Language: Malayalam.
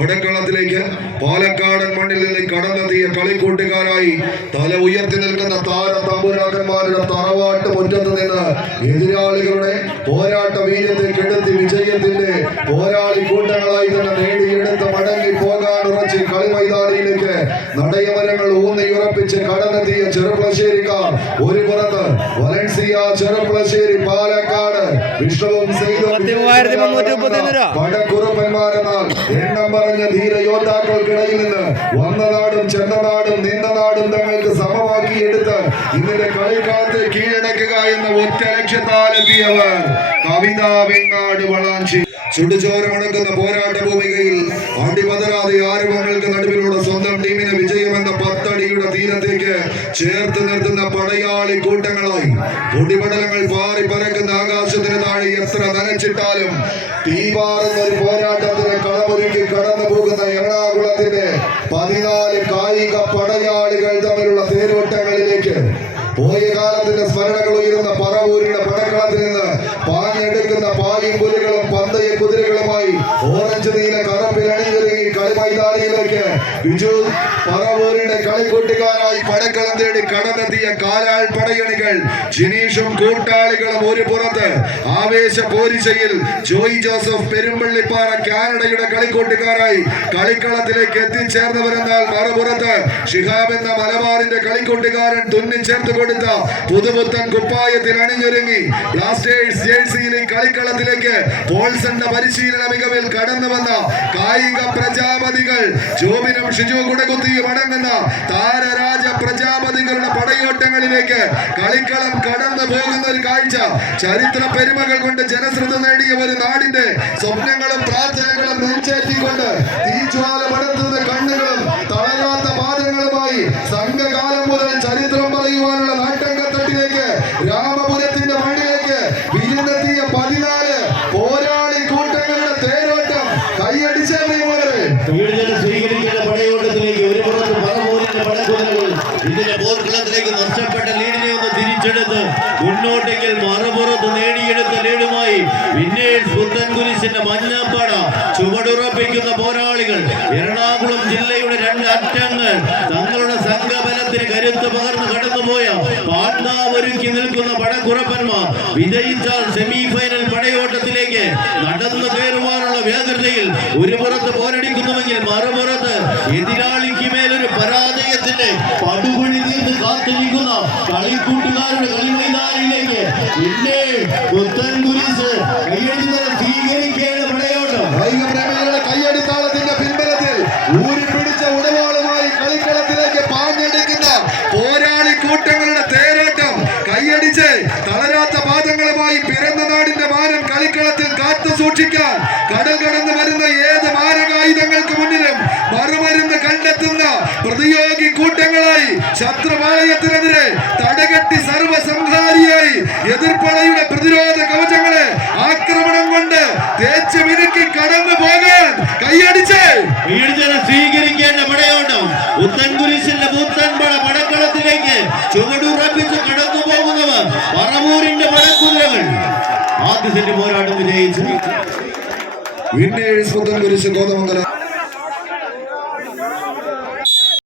പടക്കളത്തിലേക്ക് പാലക്കാടൻ മണ്ണിൽ നിന്ന് കടന്നെത്തിയ കളിക്കൂട്ടുകാരായി തല ഉയർത്തി നിൽക്കുന്ന താര തമ്പുരാക്കന്മാരുടെ തറവാട്ട് മുറ്റത്ത് നിന്ന് എതിരാളികളുടെ പോരാട്ട വീര്യത്തെ കെടുത്തി വിജയത്തിന്റെ പോരാളി കൂട്ടങ്ങളായി തന്നെ നേടിയെടുത്ത് മടങ്ങി പോകാൻ ഉറച്ച് കളി മൈതാനിയിലേക്ക് ഉറപ്പിച്ച് കടന്നെത്തിയ ചെറുപ്പളശ്ശേരിക്കാർ ഒരു പുറത്ത് വലൻസിയ ചെറുപ്പശ്ശേരി പാലക്കാട്. വിഷ്ണുവും. പടക്കുറുപ്പന്മാരെന്നാൽ എണ്ണം പറഞ്ഞ ധീര യോദ്ധാക്കൾക്കിടയിൽ നിന്ന് വന്ന നാടും ചെന്ന നാടും നിന്ന നാടും തങ്ങൾക്ക് സമമാക്കി എടുത്ത് ഇന്നലെ കളിക്കാലത്തെ കീഴടക്കുക എന്ന ഒറ്റ ലക്ഷ്യത്താലെത്തിയവർ കവിതാ വെങ്ങാട് വളാഞ്ചി ചുടുചോര മുടക്കുന്ന പോരാട്ട ഭൂമികയിൽ അടിപതരാതെ ആരവങ്ങൾക്ക് നടുവിലൂടെ സ്വന്തം ടീമിന് വിജയമെന്ന പത്തടിയുടെ തീരത്തേക്ക് ചേർത്ത് നിർത്തുന്ന പടയാളി കൂട്ടങ്ങളായി പൊടിപടലങ്ങൾ പാറി പറക്കുന്ന ആകാശത്തിന് താഴെ എത്ര നനച്ചിട്ടാലും തീപാറുന്ന ഒരു പോരാട്ടത്തിന് കളമൊരുക്കി കടന്നു പോകുന്ന എറണാകുളത്തിന്റെ പതിനാല് കായിക പടയാളികൾ തമ്മിലുള്ള തേരോട്ടങ്ങളിലേക്ക് പോയ കാലത്തിന്റെ സ്മരണകൾ ഉയരുന്ന നിന്ന് പായും പുലികളും പന്തയ കുതിരകളുമായി ഓറഞ്ച് നീല കറപ്പിൽ അണിഞ്ഞൊരുങ്ങി കളിമൈതാനിയിലേക്ക്. ബിജു പറവൂരിന്റെ കളിക്കൂട്ടുകാരായി പടക്കളം തേടി കടന്നെത്തിയ കാലാൾ പടയണികൾ. ജിനീഷും കൂട്ടാളികളും ഒരു പുറത്ത്. ആവേശ പോരിശയിൽ ജോയി ജോസഫ് പെരുമ്പള്ളിപ്പാറ കാനഡയുടെ കളിക്കൂട്ടുകാരായി കളിക്കളത്തിലേക്ക് എത്തിച്ചേർന്നവരെന്നാൽ മറുപുറത്ത് ഷിഹാബ് എന്ന മലബാറിന്റെ കളിക്കൂട്ടുകാരൻ തുന്നിച്ചേർത്ത് കൊടുത്ത പുതുപുത്തൻ കുപ്പായത്തിൽ അണിഞ്ഞൊരുങ്ങി. ബ്ലാസ്റ്റേഴ്സ് ജേഴ്സിയിലെ ഈ കളിക്കളത്തിലേക്ക് പോൾസന്റെ പരിശീലന മികവിൽ കടന്നു വന്ന കായിക പ്രജാപതികൾ ജോബിനും ഷിജു കുടകുത്തിയും അടങ്ങുന്ന താരരാജ പ്രജാപതികളുടെ പടയോട്ടങ്ങളിലേക്ക് കളിക്കളം കടന്നു പോകുന്ന ഒരു കാഴ്ച ചരിത്ര പെരുമകൾ കൊണ്ട് ജനശ്രദ്ധ നേടിയ ഒരു നാടിന്റെ സ്വപ്നങ്ങളും പ്രാർത്ഥനകളും നെഞ്ചേറ്റിക്കൊണ്ട് തീജ്വാല പടർത്തുന്ന കണ്ണുകളും തളരാത്ത പാദങ്ങളുമായി സംഘകാലം മുതൽ ചരിത്രം പറയുവാനുള്ള നാട്ടങ്കത്തട്ടിലേക്ക് രാമപുരത്തിന്റെ മണ്ണിലേക്ക് വിരുന്നെത്തിയ പതിനാല് പോരാളി കൂട്ടങ്ങളുടെ തേരോട്ടം കൈയടിച്ചേ പ്രിയമുള്ളവരെ വീടുകൾ സ്വീകരിക്കുന്ന പടയോട്ടത്തിലേക്ക് ഒരു പുറത്ത് പറമൂരിന്റെ പടക്കുതിരകൾ ഇതിന്റെ പോർക്കളത്തിലേക്ക് നഷ്ടപ്പെട്ട ലീഡിനെ ഒന്ന് തിരിച്ചെടുത്ത് മുന്നോട്ടെങ്കിൽ മറുപുറത്ത് നേടിയെടുത്ത ലീഡുമായി വിന്നേഴ്സ് പുത്തൻകുരിശിന്റെ ചുവടുറപ്പിക്കുന്ന പോരാളികൾ. എറണാകുളം ജില്ലയുടെ രണ്ട് അറ്റങ്ങൾ തങ്ങളുടെ സംഘബലത്തിന് കരുത്ത് പകർന്നു കടന്നുപോയ പാട്നാവൊരുക്കി നിൽക്കുന്ന പടക്കുറപ്പന്മാർ വിജയിച്ചാൽ സെമിഫൈനൽ പടയോട്ടത്തിലേക്ക് നടന്നു വ്യഗ്രതയിൽ ഒരു പുറത്ത് പോരടിക്കുന്നുവെങ്കിൽ മറുപുറത്ത് എതിരാളിക്ക് മേലൊരു പരാജയത്തിന്റെ പടുകുഴി നിന്ന് കാത്തിരിക്കുന്ന കളിക്കൂട്ടുകാരുടെ കളിമൈതാനിലേക്ക് പിന്നെ പുത്തൻ കുരിശ് കയ്യടിതരം സ്വീകരിക്കേണ്ട പടയോട്ടം. പ്രേമികളുടെ കയ്യടിത്താളത്തിന്റെ പിൻബലത്തിൽ ഊരിപ്പിടിച്ച ഉടവാളുമായി കളിക്കളത്തിലേക്ക് പാഞ്ഞെടുക്കുന്ന പോരാളി കൂട്ടങ്ങളുടെ തേരോട്ടം. കൈയടിച്ച് തളരാത്ത പാദങ്ങളുമായി പിറന്ന നാടിന്റെ മാനം കളിക്കളത്തിൽ കാത്തു സൂക്ഷിക്കാൻ കടൽ ശത്രുപാളയത്തിനെതിരെ തടകെട്ടി സർവസംഹാരിയായി എതിർപ്പടയുടെ പ്രതിരോധ കവചങ്ങളെ ആക്രമണം കൊണ്ട് തേച്ച് മിനുക്കി കടന്നു പോകാൻ കൈയടിച്ച്. വീഴ്ചനം സ്വീകരിക്കേണ്ട പടയോട്ടം ഉത്തൻകുരിശിന്റെ പട പടക്കളത്തിലേക്ക് ചുവടുറപ്പിച്ച് കടന്നു പോകുന്നവർ പറവൂരിന്റെ പടക്കുതിരകൾ. ആദ്യ പോരാട്ടം വിജയിച്ചു. വിന്നേഴ്സ് കോതമംഗലം.